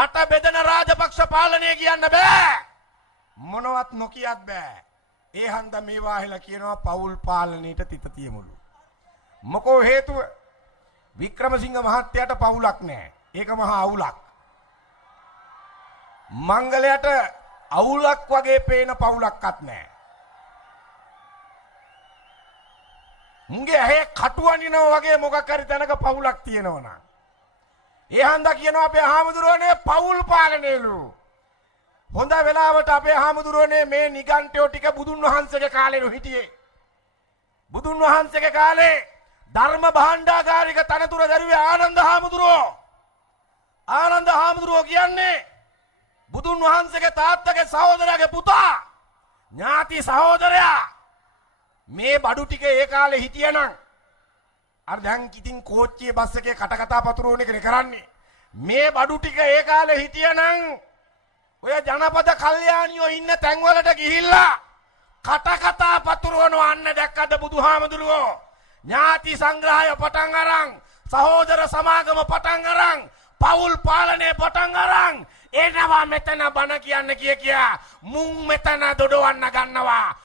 රට බෙදන රාජපක්ෂ පාලනය කියන්න බෑ. මොනවත් නොකියත් බෑ. ඒ හන්ද මේවා ඇහිලා කියනවා පවුල් පාලනයට තිත තියමුලු. මොකෝ හේතුව? වික්‍රමසිංහ මහත්තයාට පවුලක් නැහැ. ඒක මහා අවුලක්. මංගලයට අවුලක් වගේ පේන පවුලක්වත් නැහැ. මුංගේ ඇහි කටුවනිනවා වගේ මොකක් හරි තැනක පවුලක් තියෙනවා නම්. ඒ හන්දා කියනවා අපේ හාමුදුරුවනේ පවුල් පාලනයලු. හොඳ වෙලාවට අපේ හාමුදුරුවනේ මේ නිගණ්ඨයෝ ටික බුදුන් වහන්සේගේ කාලේ හිටියේ. බුදුන් වහන්සේගේ කාලේ ධර්ම භාණ්ඩාගාරික තනතුර දරුවේ ආනන්ද හාමුදුරුවෝ. ආනන්ද හාමුදුරුවෝ කියන්නේ බුදුන් වහන්සේගේ තාත්තගේ සහෝදරයාගේ පුතා. ඥාති සහෝදරයා. මේ බඩු ටික ඒ කාලේ හිටියනම් අර දැන් ඉතින් කෝච්චියේ බස් එකේ කටකතා පතුරවන එකනේ කරන්නේ. මේ බඩු ටික ඒ කාලේ හිටියනම් ඔය ජනපද කල්යාණියෝ ඉන්න තැන්වලට ගිහිල්ලා කටකතා පතුරවනවා අන්න දැක්කද බුදුහාමුදුරුවෝ. ඥාති සංග්‍රහය පටන් අරන් සහෝදර සමාගම පටන් අරන් පවුල් පාලනය පටන් අරන් එනවා මෙතන බණ කියන්න කිය මුන් මෙතන දොඩවන්න ගන්නවා.